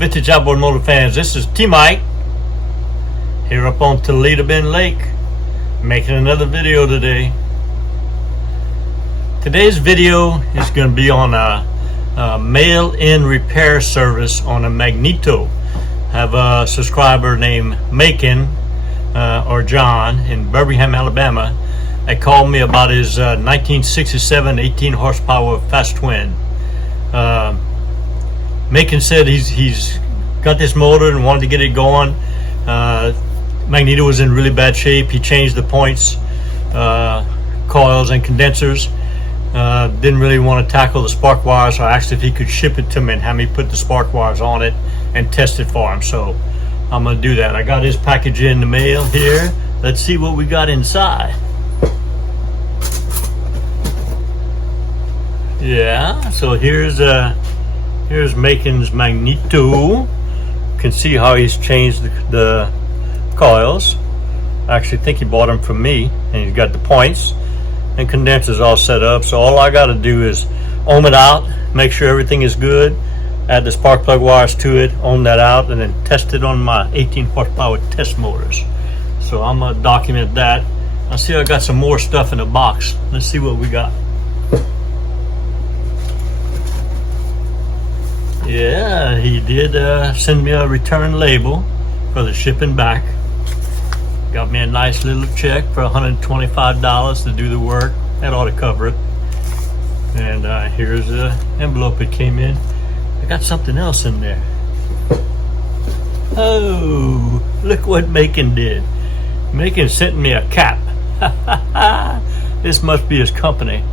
vintage outboard motor fans, this is T-Mike here up on Toledo Bend Lake, making another video today. Today's video is going to be on a mail-in repair service on a Magneto. I have a subscriber named Macon or John in Birmingham, Alabama. They called me about his 1967 18 horsepower Fastwin. Macon said he's got this motor and wanted to get it going. Magneto was in really bad shape. He changed the points, coils and condensers. Didn't really want to tackle the spark wires, so I asked if he could ship it to me and have me put the spark wires on it and test it for him. So I'm going to do that. I got his package in the mail here. Let's see what we got inside. Yeah, so here's Macon's Magneto. You can see how he's changed the coils. I actually think he bought them from me, and he's got the points and condensers all set up. So all I got to do is ohm it out, make sure everything is good, add the spark plug wires to it, ohm that out, and then test it on my 18 horsepower test motors. So I'm gonna document that. I see I got some more stuff in the box. Let's see what we got. Yeah, he did send me a return label for the shipping back. Got me a nice little check for $125 to do the work. That ought to cover it. And here's the envelope it came in. I got something else in there. Oh, look what Macon did. Macon sent me a cap. This must be his company.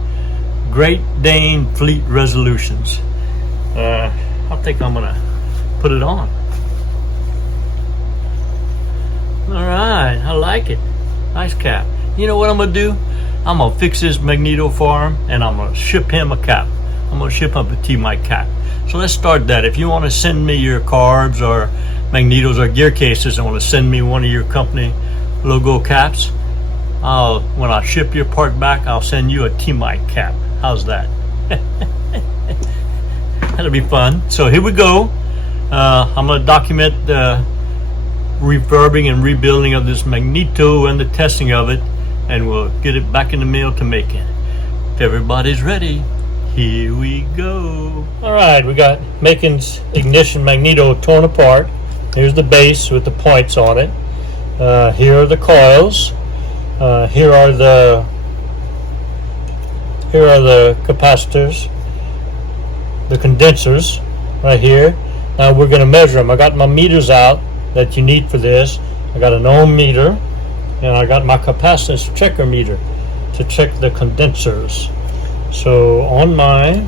Great Dane Fleet Resolutions. I think I'm gonna put it on. All right, I like it. Nice cap. You know what I'm gonna do? I'm gonna fix this Magneto for him, and I'm gonna ship him a cap. I'm gonna ship him a T-Mike cap. So let's start that. If you want to send me your carbs or Magnetos or gear cases and want to send me one of your company logo caps, when I ship your part back, I'll send you a T-Mike cap. How's that? That'll be fun. So here we go. I'm going to document the refurbing and rebuilding of this Magneto and the testing of it, and we'll get it back in the mail to Macon. If everybody's ready, here we go. All right, we got Macon's ignition Magneto torn apart. Here's the base with the points on it. Here are the coils. Here are the capacitors. The condensers right here. Now we're going to measure them. I got my meters out that you need for this. I got an ohm meter, and I got my capacitance checker meter to check the condensers. So on my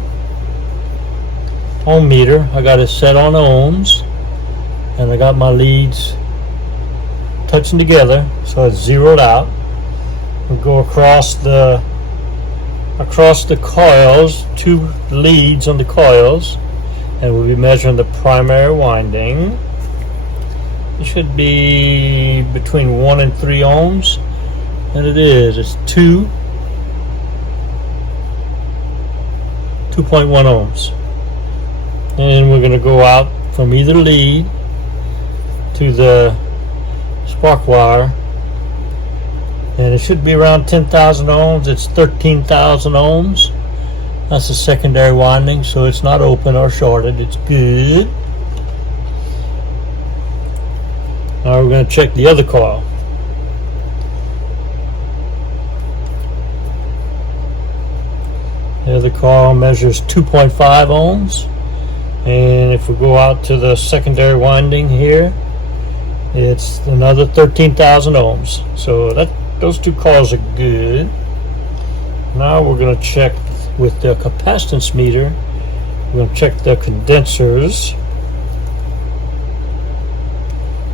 ohm meter, I got it set on ohms, and I got my leads touching together, so it's zeroed out. We'll go across the coils, 2 leads on the coils, and we'll be measuring the primary winding. It should be between 1 and 3 ohms, and it is. It's 2.1 ohms. And we're going to go out from either lead to the spark wire, and it should be around 10,000 ohms. It's 13,000 ohms. That's a secondary winding, so it's not open or shorted. It's good. Now we're going to check the other coil. The other coil measures 2.5 ohms, and if we go out to the secondary winding here, it's another 13,000 ohms. So those 2 coils are good. Now we're going to check with the capacitance meter. We're going to check the condensers.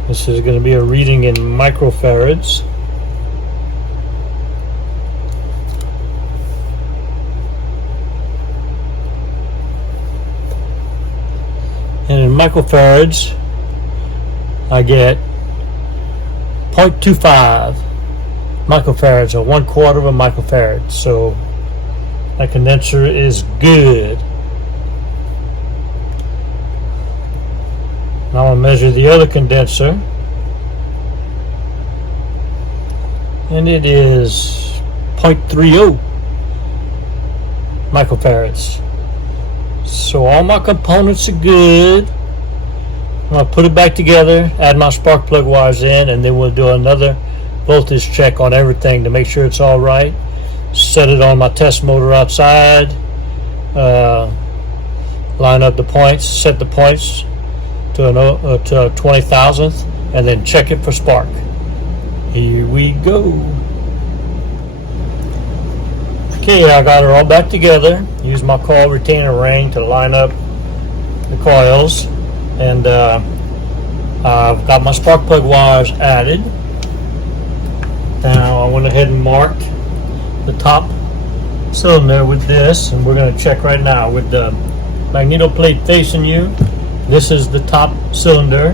This is going to be a reading in microfarads. And in microfarads, I get 0.25 microfarads, or 1/4 of a microfarad. So that condenser is good. Now I'll measure the other condenser, and it is 0.30 microfarads. So all my components are good. I'm going to put it back together, add my spark plug wires in, and then we'll do another voltage check on everything to make sure it's all right. Set it on my test motor outside, line up the points, set the points to a 20,000th, and then check it for spark. Here we go. Okay, I got her all back together. Use my coil retainer ring to line up the coils, and I've got my spark plug wires added. Now I went ahead and marked the top cylinder with this, and we're going to check right now with the magneto plate facing you. This is the top cylinder.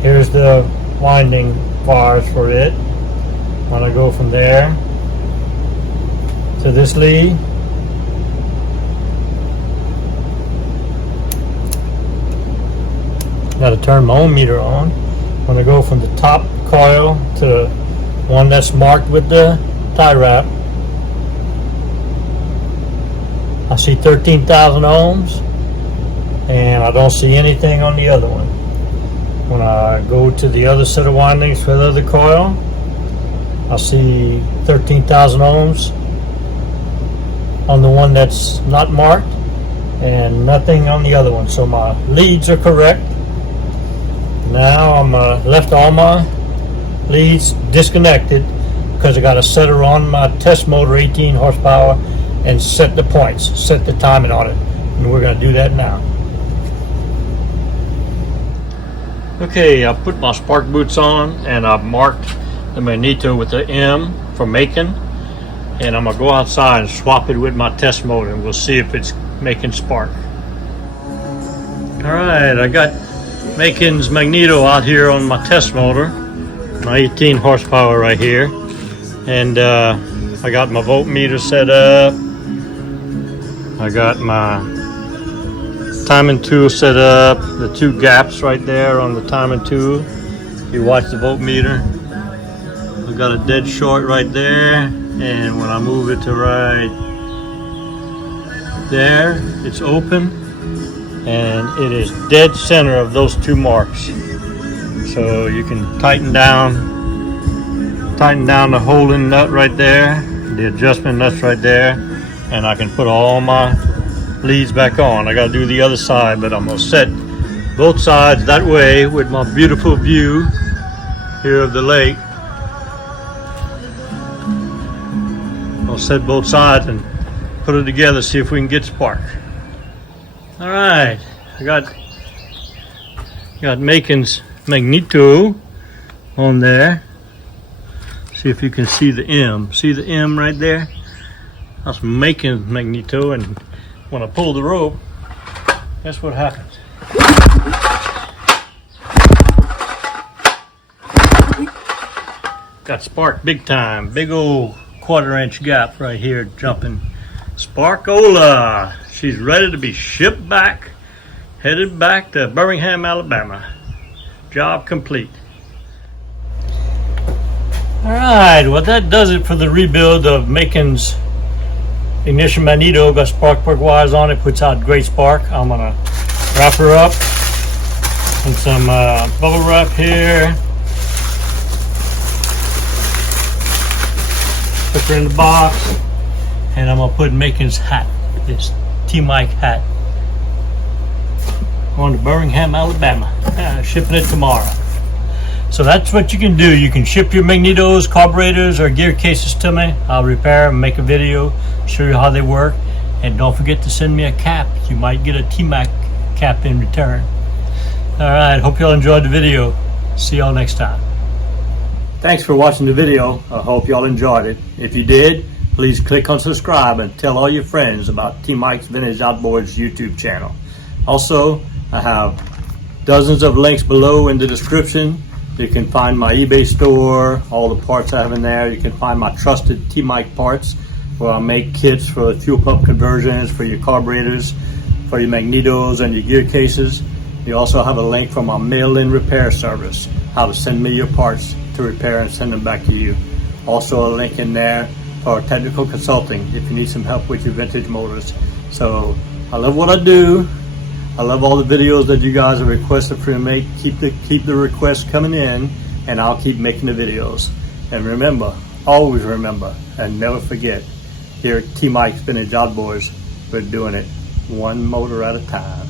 Here's the winding bars for it. I'm going to go from there to this lead. Got to turn my own meter on. I'm going to go from the top coil to one that's marked with the tie wrap. I see 13,000 ohms, and I don't see anything on the other one. When I go to the other set of windings for the other coil, I see 13,000 ohms on the one that's not marked, and nothing on the other one. So my leads are correct. Now I'm left all my leads disconnected because I got to set her on my test motor 18 horsepower and set the points, set the timing on it, and we're going to do that now. Okay, I put my spark boots on, and I've marked the Magneto with the M for making, and I'm going to go outside and swap it with my test motor, and we'll see if it's making spark. Alright, I got Macon's Magneto out here on my test motor, my 18 horsepower right here, and I got my voltmeter set up. I got my timing tool set up, the two gaps right there on the timing tool. You watch the voltmeter. I got a dead short right there, and when I move it to right there, it's open, and it is dead center of those two marks. So you can tighten down the holding nut right there, the adjustment nuts right there, and I can put all my leads back on. I got to do the other side, but I'm going to set both sides that way with my beautiful view here of the lake. I'll set both sides and put it together, see if we can get spark. All right, I got Macon's Magneto on there. See if you can see the M. See the M right there? That's Macon's Magneto, and when I pull the rope, guess what happens? Got spark big time. Big old 1/4 inch gap right here jumping. Sparkola! She's ready to be shipped back, headed back to Birmingham, Alabama. Job complete. Alright, well that does it for the rebuild of Macon's ignition Magneto. Got spark plug wires on it, puts out great spark. I'm gonna wrap her up in some bubble wrap here. Put her in the box, and I'm gonna put Macon's hat, this T-Mike hat, on to Birmingham, Alabama. Shipping it tomorrow. So that's what you can do. You can ship your Magnetos, carburetors, or gear cases to me. I'll repair them, make a video, show you how they work, and don't forget to send me a cap. You might get a T-Mac cap in return. Alright, hope y'all enjoyed the video. See y'all next time. Thanks for watching the video. I hope y'all enjoyed it. If you did, please click on subscribe and tell all your friends about T-Mike's Vintage Outboards YouTube channel. Also, I have dozens of links below in the description. You can find my eBay store, all the parts I have in there. You can find my trusted T-Mike parts, where I make kits for fuel pump conversions, for your carburetors, for your Magnetos and your gear cases. You also have a link from our mail-in repair service, how to send me your parts to repair and send them back to you. Also a link in there for technical consulting if you need some help with your vintage motors. So I love what I do. I love all the videos that you guys have requested for me to make. Keep the requests coming in, and I'll keep making the videos. And remember, always remember, and never forget, here at T-Mike's Vintage Outboards, we're doing it one motor at a time.